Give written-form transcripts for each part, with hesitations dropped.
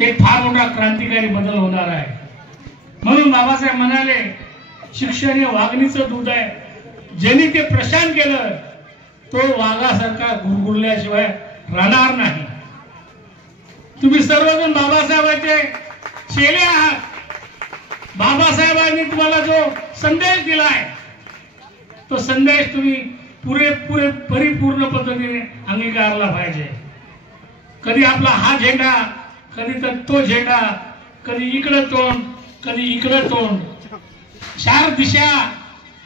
एक फार मोठा क्रांतिकारी बदल होणार आहे। म्हणून बाबासाहेब म्हणाले, शिक्षण हे वाघिणीचं दूध आहे, ज्यांनी ते प्रशांत केलं तो वाघासारखा गुरगुरल्याशिवाय राहणार नाही। तुम्ही सर्वजण बाबासाहेबांचे चेले आहात। बाबासाहेबांनी तुम्हाला जो संदेश दिलाय तो संदेश तुम्ही पुरेपूर परिपूर्ण पद्धतीने अंगीकारला पाहिजे। कधी आपला हा झेंडा, कधी तर तो झेंडा, कधी इकडे तोंड, कधी इकडे तोंड, चार दिशा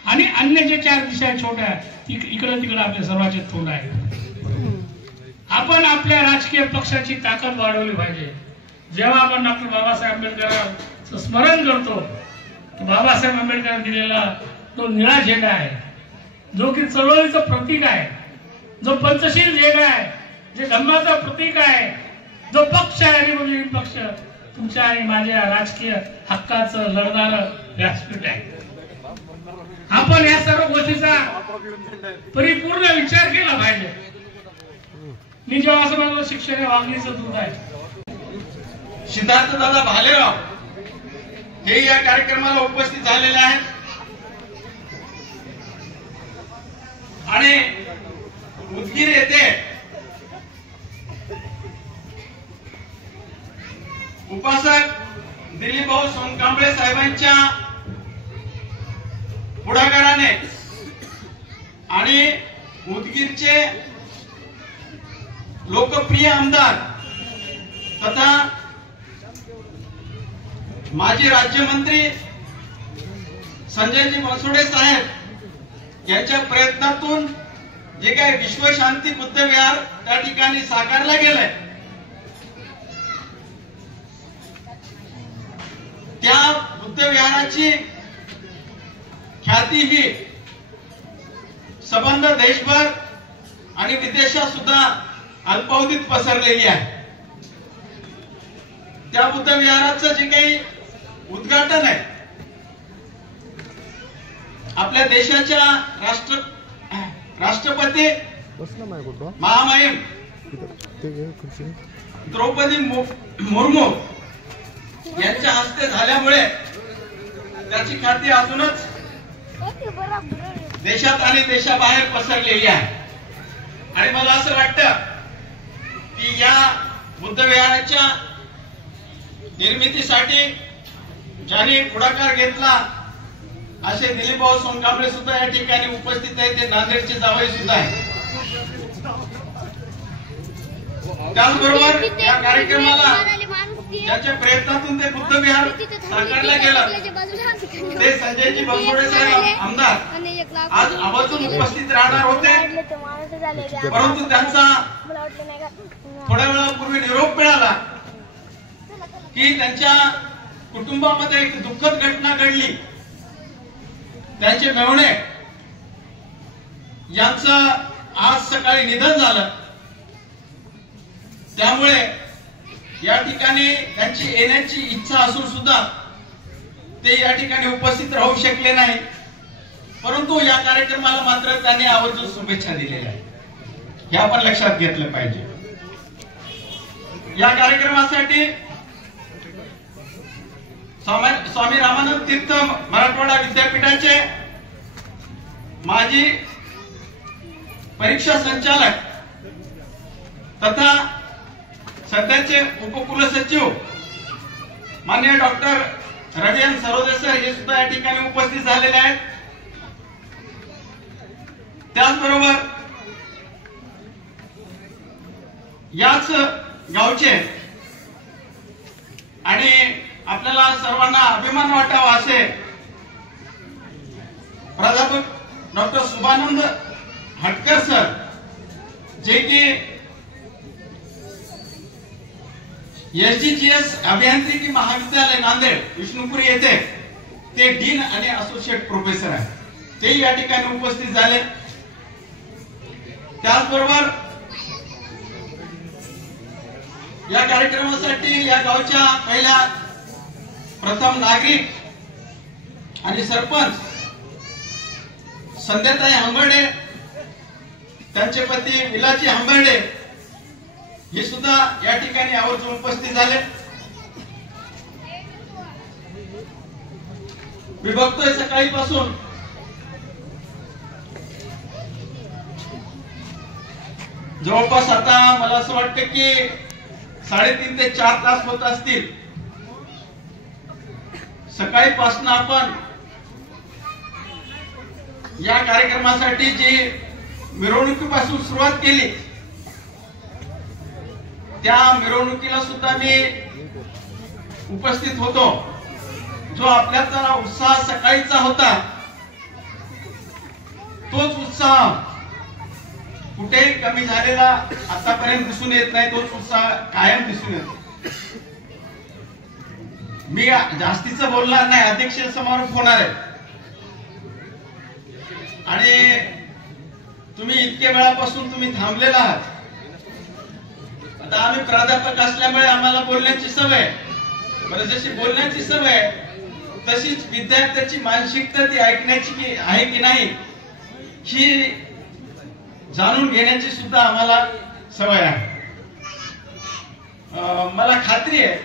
आणि अन्य जे चार दिशा छोट्या इकडे तिकडे आपल्या सर्वांचे तोंड आहे। आपण आपल्या राजकीय पक्षाची ताकद वाढवली पाहिजे। जेव्हा आपण डॉक्टर बाबासाहेब आंबेडकरांचं स्मरण करतो तर बाबासाहेब आंबेडकरांनी दिलेला तो निळा झेंडा आहे, जो की चळवळीचं प्रतीक आहे, जो पंचशील झेंडा आहे, जे धम्माचं प्रतीक आहे, जो पक्ष आहे रिपब्लिकन पक्ष तुमच्या आणि माझ्या राजकीय हक्काचं लढणारं व्यासपीठ आहे। आपण या सर्व गोष्टीचा परिपूर्ण विचार केला पाहिजे। मी जेव्हा असं म्हणतो शिक्षण हे वाघिणीचं दूध आहे। सिद्धार्थ दादा भालेराव हे या कार्यक्रमाला उपस्थित झालेले आहेत आणि उदगीर येथे उपासक दिलीप भाऊ सोनकांबळे साहेबांच्या पुढाकाराने आणि उदगीरचे लोकप्रिय आमदार तथा माजी राज्यमंत्री संजयजी बनसोडे साहेब यांच्या प्रयत्नातून जे काही विश्वशांती बुद्ध विहार त्या ठिकाणी साकारलं गेलंय, त्या बुद्ध विहाराची ख्याती ही संबंध देशभर आणि विदेशात सुद्धा अल्पावधीत पसरलेली आहे। त्या बुद्ध विहाराचं जे काही उद्घाटन आहे आपल्या देशाच्या राष्ट्रपती महामहिम द्रौपदी मुर्मू यांच्या हस्ते झाल्यामुळे त्याची ख्याती अजूनच देशात आणि देशाबाहेर पसरलेली आहे। आणि मला असं वाटतं की या बुद्ध विहाराच्या निर्मितीसाठी ज्यांनी पुढाकार घेतला असे दिलीप भाऊ सोनकांबळे सुद्धा या ठिकाणी उपस्थित आहेत। ते नांदेडचे जावई सुद्धा आहेत। त्याचबरोबर या कार्यक्रमाला ज्याच्या प्रयत्नातून ते बुद्ध विहार साकारलं गेलं ते संजयजी बनसोडे साहेब आमदार आज आवर्जून उपस्थित राहणार होते, परंतु त्यांचा थोड्या वेळापूर्वी निरोप मिळाला की त्यांच्या कुटुंबामध्ये एक दुःखद घटना घडली। त्यांचे मेहुणे यांचं आज सकाळी निधन झालं, त्यामुळे या ठिकाणी त्यांची येण्याची इच्छा असून सुद्धा ते या ठिकाणी उपस्थित राहू शकले नाही, परंतु या कार्यक्रमाला मात्र त्यांनी आवर्जून शुभेच्छा दिलेल्या आहेत। हे आपण लक्षात घेतलं पाहिजे। या कार्यक्रमासाठी स्वामी रामानंद तीर्थ मराठवाडा विद्यापीठाचे माजी परीक्षा संचालक तथा सध्याचे उपकुलसचिव माननीय डॉक्टर रवियन सरोदे सर हे सुद्धा या ठिकाणी उपस्थित झालेले आहेत। त्याचबरोबर याच गावचे आणि आपल्याला सर्वांना अभिमान वाटावा असे प्राध्यापक डॉक्टर शुभानंद हटकर सर, जे की एसडीजीएस अभियांत्रिकी महाविद्यालय नांदेड विष्णुपुरी येथे ते डीन आणि असोसिएट प्रोफेसर आहेत, ते या ठिकाणी उपस्थित झाले। त्याचबरोबर या कार्यक्रमासाठी या गावच्या पहिल्या प्रथम नागरिक आणि सरपंच संध्याताई हंबर्डे, त्यांचे पती विलाजी हंबर्डे हे सुद्धा या ठिकाणी आवर्जून उपस्थित झाले। मी बघतोय सकाळीपासून जवळपास आता मला असं वाटतं की 3.5 ते 4 तास होत असतील. सकाळीपासून आपण या कार्यक्रमासाठी जी मिरवणुकीपासून सुरुवात केली त्या मिरवणुकीला सुद्धा मी उपस्थित होतो. जो आपल्याचा उत्साह सकाळीचा होता तोच उत्साह कुठेही कमी झालेला आतापर्यंत दिसून येत नाही. तोच उत्साह कायम दिसून येतो. मी जास्तीचं बोलणार नाही. अध्यक्ष समारोप होणार आहे आणि तुम्ही इतक्या वेळापासून तुम्ही थांबलेला आहात. आता आम्ही प्राध्यापक असल्यामुळे आम्हाला बोलण्याची सवय, बरं जशी बोलण्याची सवय तशीच विद्यार्थ्याची मानसिकता ती ऐकण्याची आहे की नाही ही जाणून घेण्याची सुद्धा आम्हाला सवय आहे. मला खात्री आहे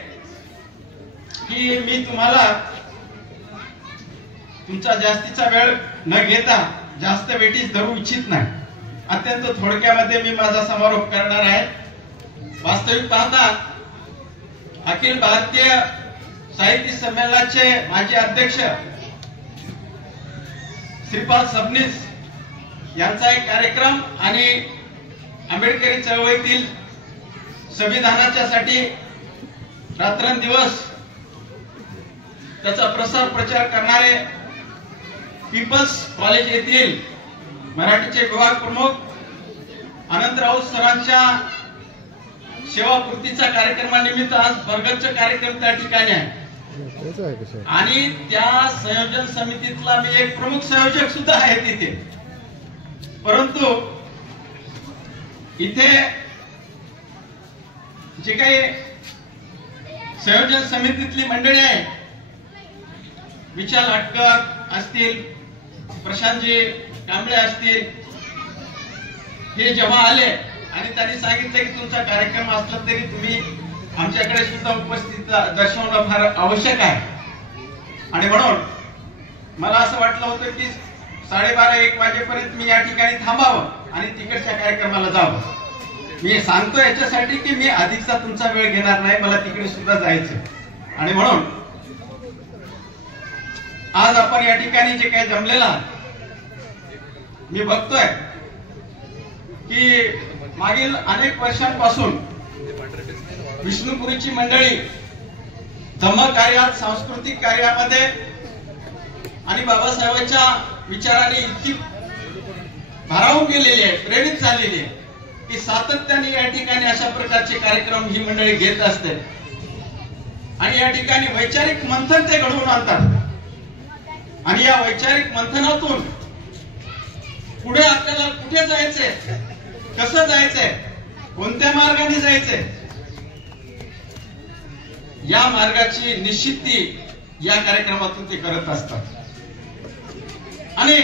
की मी तुम्हाला तुमचा जास्तीचा वेळ न घेता जास्त वेटीस धरू इच्छित नाही. अत्यंत थोडक्यामध्ये मी माझा समारोप करणार आहे. वास्तविक पाहता अखिल भारतीय साहित्य संमेलनाचे माजी अध्यक्ष श्रीपाद सबनीस यांचा एक कार्यक्रम आणि आंबेडकरी चळवळीतील संविधानाच्या साठी रात्रंदिवस त्याचा प्रसार प्रचार करणारे पीपल्स कॉलेज येथील मराठीचे विभाग प्रमुख अनंतराव सरांच्या सेवापूर्तीचा कार्यक्रमानिमित्त आज बरगतचा कार्यक्रम त्या ठिकाणी आहे आणि त्या संयोजन समितीतला मी एक प्रमुख संयोजक सुद्धा आहे तिथे. परंतु इथे जे काही संयोजन समितीतली मंडळी आहे, विशाल हटकर असतील, प्रशांतजी कांबळे असतील, हे जेव्हा आले आणि त्यांनी सांगितलं की तुमचा कार्यक्रम असला तरी तुम्ही आमच्याकडे सुद्धा उपस्थित दर्शवणं फार आवश्यक आहे आणि म्हणून मला असं वाटलं होतं की 12:30-1 वाजेपर्यंत मी या ठिकाणी थांबावं आणि तिकडच्या कार्यक्रमाला जावं. मी सांगतो याच्यासाठी की मी अधिकचा तुमचा वेळ घेणार नाही. मला तिकडे सुद्धा जायचं आणि म्हणून आज आपण या ठिकाणी जे काही जमलेला मी बघतोय की मागील अनेक वर्षांपासून विष्णुपुरीची मंडळी धम्म कार्यात, सांस्कृतिक कार्यामध्ये आणि बाबासाहेबांच्या विचाराने इतकी भारावून गेलेली आहे, प्रेरित झालेली आहे की सातत्याने या ठिकाणी अशा प्रकारचे कार्यक्रम ही मंडळी घेत असते आणि या ठिकाणी वैचारिक मंथन ते घडवून आणतात आणि या वैचारिक मंथनातून पुढे आपल्याला कुठे जायचंय, कसं जायचंय, कोणत्या मार्गाने जायचंय या मार्गाची निश्चिती या कार्यक्रमातून ते करत असतात आणि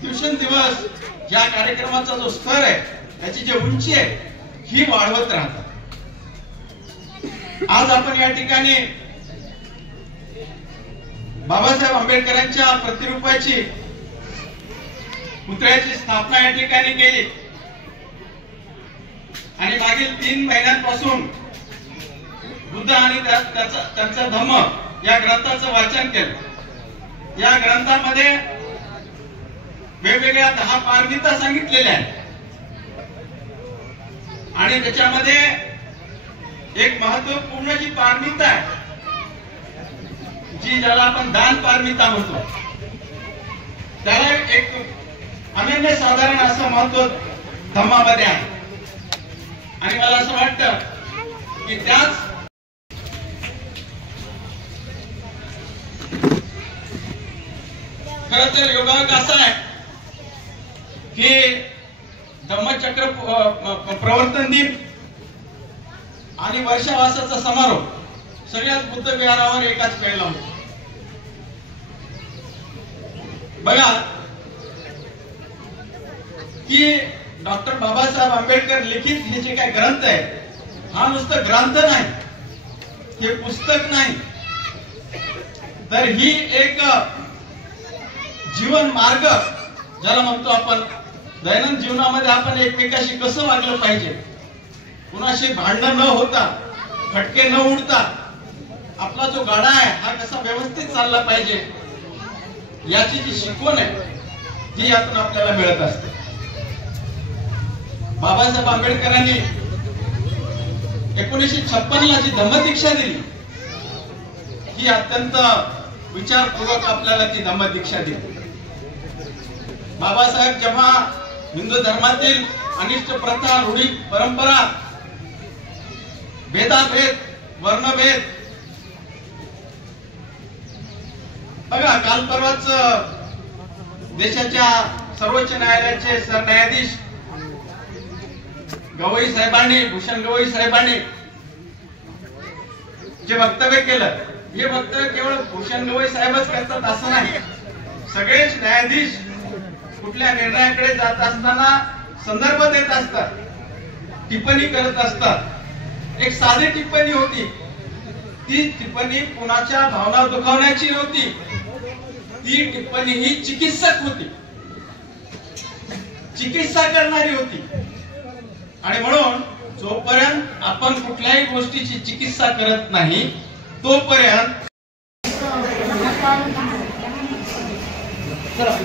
दिवसेंदिवस या कार्यक्रमाचा जो स्तर आहे त्याची जी उंची आहे ही वाढवत राहतात. आज आपण या ठिकाणी बाबासाहेब आंबेडकरांच्या प्रतिरूपाची पुतळ्याची स्थापना या ठिकाणी केली आणि मागील 3 महिन्यांपासून बुद्ध आणि त्यांचा धम्म या ग्रंथाचं वाचन केलं. या ग्रंथामध्ये वेगवेगळ्या 10 पारमिता सांगितलेल्या आहेत आणि त्याच्यामध्ये एक महत्वपूर्ण जी पारमिता आहे जी ज्याला आपण दान पारमिता म्हणतो त्याला एक अनन्य साधारण असं महत्व धम्मामध्ये आहे आणि मला असं वाटतं की त्याच खरं तर योगायोग असा आहे की धम्मचक्र प्रवर्तन दिन आणि वर्षावासाचा समारोप सगळ्याच बुद्ध विहारावर एकाच वेळेला होतो. बघा की डॉक्टर बाबासाहेब आंबेडकर लिखित हे जे काही ग्रंथ आहे हा नुसतं ग्रंथ नाही, हे पुस्तक नाही, तर ही एक जीवन मार्ग ज्याला म्हणतो आपण, दैनंदिन जीवनामध्ये आपण एकमेकाशी कसं वागलं पाहिजे, कुणाशी भांडण न होता, खटके न उडता आपला जो गाडा आहे हा कसा व्यवस्थित चालला पाहिजे, याची जी शिकवण आहे ती यातून आपल्याला मिळत असते. बाबासाहेब आंबेडकरांनी 1956 ला जी धम्मदीक्षा दिली, ही अत्यंत विचारपूर्वक आपल्याला ती धम्मदीक्षा दिली. बाबासाहेब जेव्हा हिंदू धर्मातील अनिष्ट प्रथा, रूढी, परंपरा, भेदाभेद, वर्णभेद, बघा काल परवाच देशाच्या सर्वोच्च न्यायालयाचे सरन्यायाधीश गवई साहेबांनी, भूषण गवई साहेबांनी जे वक्तव्य केलं, हे वक्तव्य केवळ भूषण गवई साहेबच करतात असं नाही. सगळेच न्यायाधीश कुठल्या निर्णयाकडे जात असताना संदर्भ देत असतात, टिप्पणी करत असतात. एक साधी टिप्पणी होती, ती टिप्पणी कुणाच्या भावना दुखावण्याची नव्हती, ती टिप्पणी ही चिकित्सक होती, चिकित्सा करणारी होती. आणि म्हणून जोपर्यंत आपण कुठल्याही गोष्टीची चिकित्सा करत नाही तोपर्यंत चला